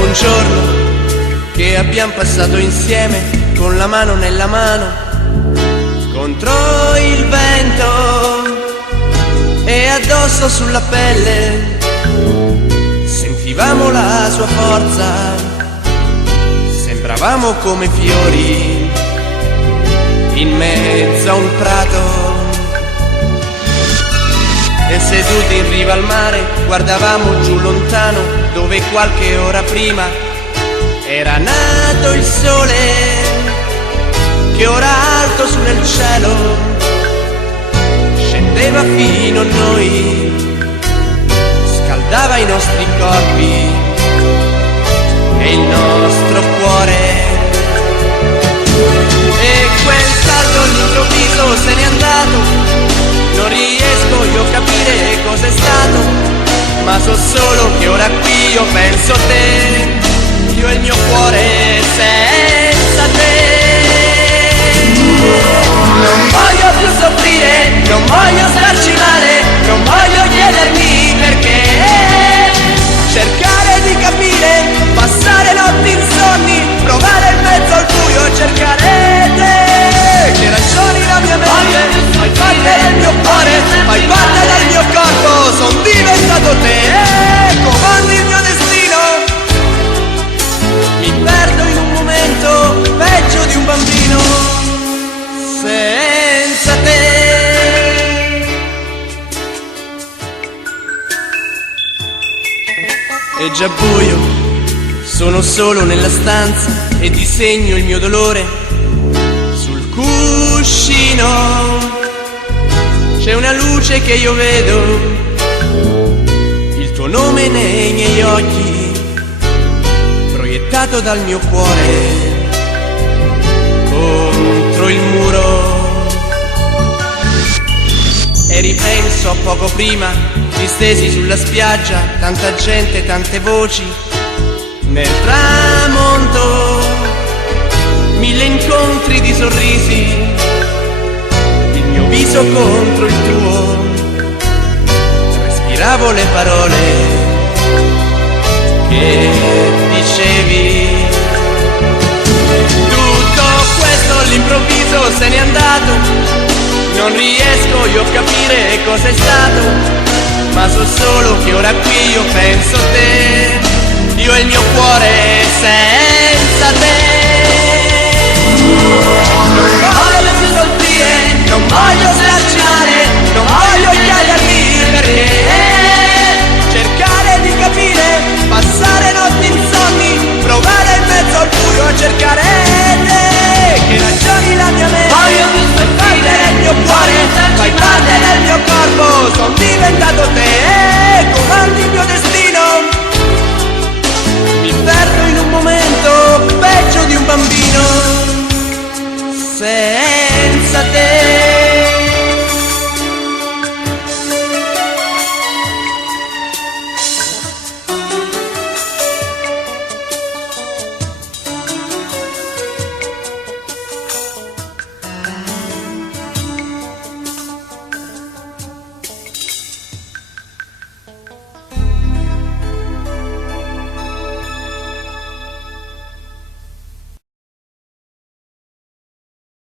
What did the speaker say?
Dopo un giorno che abbiamo passato insieme, con la mano nella mano, contro il vento e addosso sulla pelle, sentivamo la sua forza, sembravamo come fiori in mezzo a un prato. E seduti in riva al mare guardavamo giù lontano, dove qualche ora prima era nato il sole, che ora alto su nel cielo scendeva fino a noi, scaldava i nostri corpi e il nostro cuore. E quel salto all'improvviso se n'è andato, non riesco io a capire cos'è stato, ma so solo che ora qui io penso a te, io e il mio cuore senza te. Non voglio più soffrire, non voglio starci male, non voglio chiedermi perché, cercare di capire, passare notti insonni, provare in mezzo al buio e cercare te. Che ragioni la mia mente, fai parte del mio cuore, fai parte del mio corpo, son diventato te, comandi il mio destino. Mi perdo in un momento peggio di un bambino senza te. È già buio, sono solo nella stanza e disegno il mio dolore sul cuscino. C'è una luce che io vedo, il tuo nome nei miei occhi, proiettato dal mio cuore contro il muro. E ripenso a poco prima, distesi sulla spiaggia, tanta gente, tante voci, nel tramonto, mille incontri di sorrisi, il mio viso contro il tuo, respiravo le parole che dicevi. Tutto questo all'improvviso se n'è andato, non riesco io a capire cos'è stato, ma so solo che ora qui io penso a te, io e il mio cuore senza te. Non voglio più soffrire, non voglio starci male, non voglio chiedermi perché, cercare di capire, passare notti insonni, provare in mezzo al buio a cercare te. Che